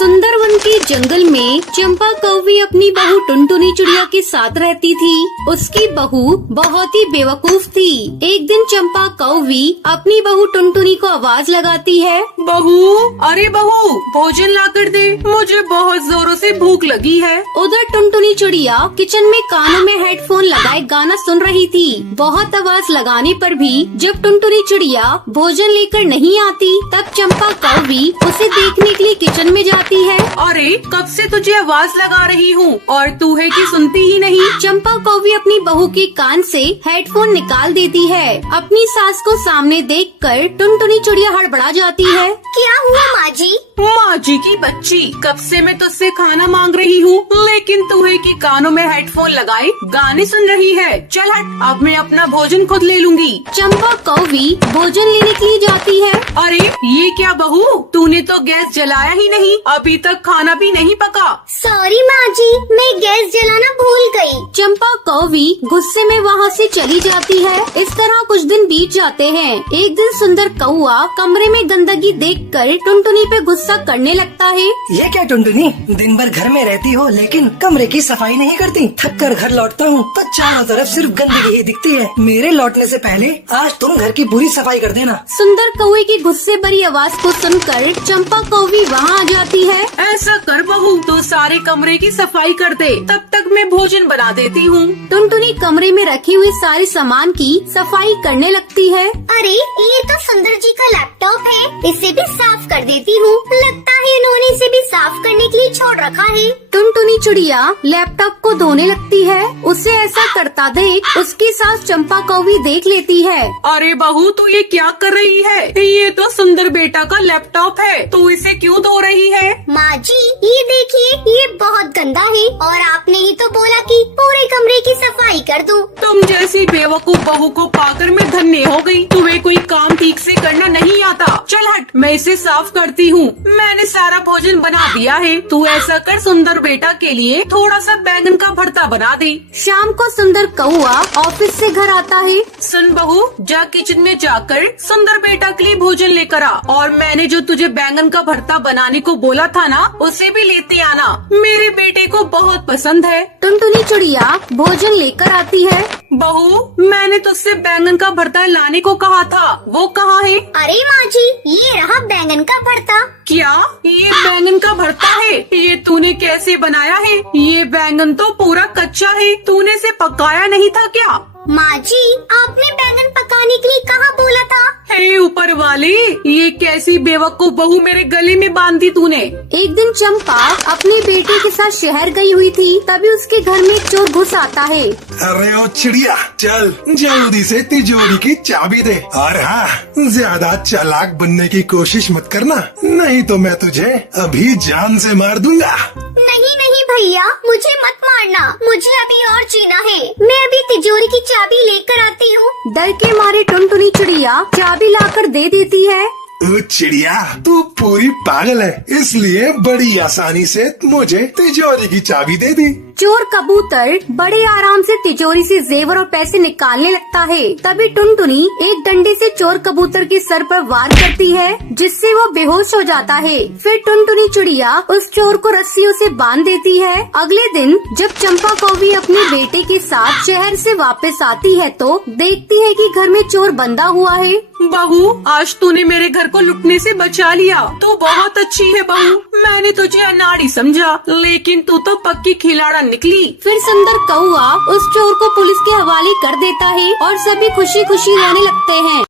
सुंदरवन के जंगल में चंपा कौवी अपनी बहू टुनटुनी चिड़िया के साथ रहती थी। उसकी बहू बहुत ही बेवकूफ थी। एक दिन चंपा कौवी अपनी बहू टुनटुनी को आवाज लगाती है। बहू, अरे बहू, भोजन ला कर दे, मुझे बहुत जोरों से भूख लगी है। उधर टुनटुनी चिड़िया किचन में कानों में हेडफोन लगाए गाना सुन रही थी। बहुत आवाज लगाने पर भी जब टुनटुनी चिड़िया भोजन लेकर नहीं आती, तब चंपा कौवी उसे देखने के लिए किचन में जाती है। अरे कब से तुझे आवाज लगा रही हूँ और तू है कि सुनती ही नहीं। चंपा कौवी अपनी बहू के कान से हेडफोन निकाल देती है। अपनी सास को सामने देखकर टुनटुनी चिड़िया हड़बड़ा जाती है। क्या हुआ माँ जी? माँ जी की बच्ची, कब से मैं तुझसे खाना मांग रही हूँ, लेकिन तू है कि कानों में हेडफोन लगाए गाने सुन रही है। चल हट, अब मैं अपना भोजन खुद ले लूंगी। चंपा कौवी भोजन लेने के लिए जाती है। अरे ये क्या बहू, तूने तो गैस जलाया ही नहीं, अभी तक खाना भी नहीं पका। सॉरी माँ जी, मैं गैस जलाना भूल गई। चंपा कौवी गुस्से में वहाँ से चली जाती है। इस तरह कुछ दिन बीत जाते हैं। एक दिन सुंदर कौआ कमरे में गंदगी देखकर टुनटुनी पे गुस्सा करने लगता है। ये क्या टुनटुनी, दिन भर घर में रहती हो लेकिन कमरे की सफाई नहीं करती। थक कर घर लौटता हूँ तो चारों तरफ सिर्फ गंदगी ही दिखती है। मेरे लौटने से पहले आज तुम घर की पूरी सफाई कर देना। सुंदर कौए की गुस्से भरी आवाज को सुनकर चंपा कौवी वहाँ आ जाती है। ऐसा कर बहू, तू सारे कमरे की सफाई कर दे, तब तक मैं भोजन बना देती हूँ। टुनटुनी कमरे में रखी हुई सारे सामान की सफाई करने लगती है। अरे ये तो सुंदर जी का लैपटॉप है, इसे भी साफ कर देती हूँ। लगता है इन्होंने इसे भी साफ करने के लिए छोड़ रखा है। टुनटुनी चिड़िया लैपटॉप को धोने लगती है। उसे ऐसा करता देख उसकी सास चंपा कौवी देख लेती है। अरे बहू, तू ये क्या कर रही है? ये तो सुंदर बेटा का लैपटॉप है, तू इसे क्यों धो रही है? माँ जी ये देखिए, ये बहुत गंदा है और आपने ही तो बोला कि पूरे कमरे की सफाई कर दूं। तुम जैसी बेवकूफ बहू को पाकर मैं धन्य हो गई। तुम्हें कोई काम ठीक से करना नहीं आता। चल हट, मैं इसे साफ करती हूँ। मैंने सारा भोजन बना दिया है, तू ऐसा कर, सुंदर बेटा के लिए थोड़ा सा बैंगन का भरता बना दे। शाम को सुंदर कौआ ऑफिस से घर आता है। सुन बहू, जा किचन में जाकर सुंदर बेटा के लिए भोजन लेकर आ, और मैंने जो तुझे बैंगन का भरता बनाने को बोला था ना, उसे भी लेते आना। मेरे बेटे को बहुत पसंद है। टुनटुनी चिड़िया भोजन लेकर आती है। बहू, मैंने तुझसे बैंगन का भरता लाने को कहा था, वो कहाँ है? अरे माँ जी, ये रहा बैंगन का भरता। क्या ये बैंगन का भरता है? ये तूने कैसे बनाया है? ये बैंगन तो पूरा कच्चा है, तूने इसे पकाया नहीं था क्या? माँ जी, आपने बैंगन पकाने के लिए कहाँ बोला था? हे ऊपर वाले, ये कैसी बेवकूफ बहू मेरे गले में बांधी तूने। एक दिन चंपा अपने बेटे के साथ शहर गई हुई थी, तभी उसके घर में एक चोर घुस आता है। अरे ओ चिड़िया, चल जल्दी से तिजोरी की चाबी दे, और हाँ, ज्यादा चालाक बनने की कोशिश मत करना, नहीं तो मैं तुझे अभी जान से मार दूंगा। नहीं नहीं भैया, मुझे मत मारना, मुझे अभी और जीना है। मैं अभी तिजोरी की चाबी लेकर आती हूँ। डर के मारे टुनटुनी चिड़िया चाबी लाकर दे देती है। ओ चिड़िया, तू पूरी पागल है, इसलिए बड़ी आसानी से मुझे तिजोरी की चाबी दे दी। चोर कबूतर बड़े आराम से तिजोरी से जेवर और पैसे निकालने लगता है। तभी टुनटुनी एक डंडे से चोर कबूतर के सर पर वार करती है, जिससे वो बेहोश हो जाता है। फिर टुनटुनी चिड़िया उस चोर को रस्सियों से बांध देती है। अगले दिन जब चंपा कौवी अपने बेटे के साथ शहर से वापस आती है तो देखती है कि घर में चोर बंधा हुआ है। बहू, आज तूने मेरे घर को लुटने से बचा लिया। तू बहुत अच्छी है बहू, मैंने तुझे अनाड़ी समझा, लेकिन तू तो पक्की खिलाड़ा निकली। फिर सुंदर कौआ उस चोर को पुलिस के हवाले कर देता है और सभी खुशी खुशी रोने लगते हैं।